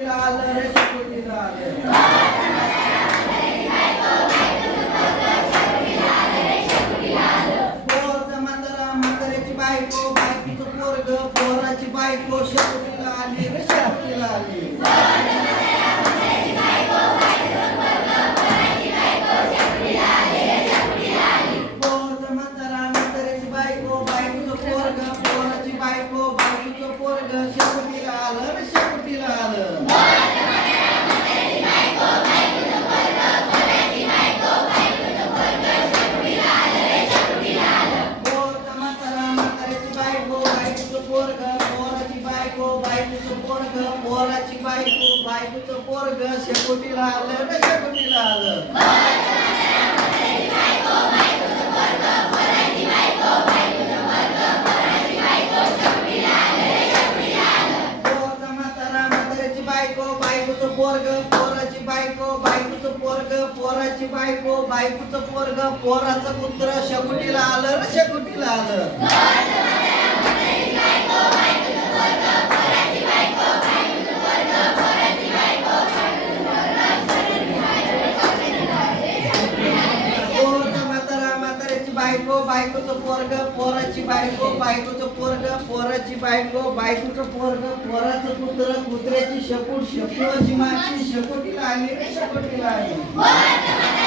आलं रे शेकोटीला आलं. पोरचा म्हातारा म्हाताऱ्याची बायको बायकोचं पोरग पोराची बायको शेकोटीला आली रे शेकोटीला आली. पोरचा म्हातारा म्हाताऱ्याची बायको बायकोचं पोरग पोराची बायको बायकोचं पोरग शेकोटीला आलं रे शेकोटीला आलं. पोरचा म्हातारा म्हाताऱ्याची बायको बायकोचं पोरग पोराची बायको बायकोचं पोरग पोराची बायको बायकोचं पोरग शेकोटीला आलं रे शेकोटीला आलं. पोरचा म्हातारा म्हाताऱ्याची बायको बायकोचं पोरग पोराची बायको बायकोचं पोरग पोराची बायको बायकोचं पोरग पोराचं पुत्र शेकोटीला आलं रे शेकोटीला आलं. पोरचा म्हातारा म्हाताऱ्याची बायको बायकोचं पोरग पोराची बायको बायकोचं पोरग पोराची बायको बायकोचं पोरग पोराचं पुत्र कुत्र्याची शेपूट शेपूळाची माशी शेकोटीला आली रे शेकोटीला आली.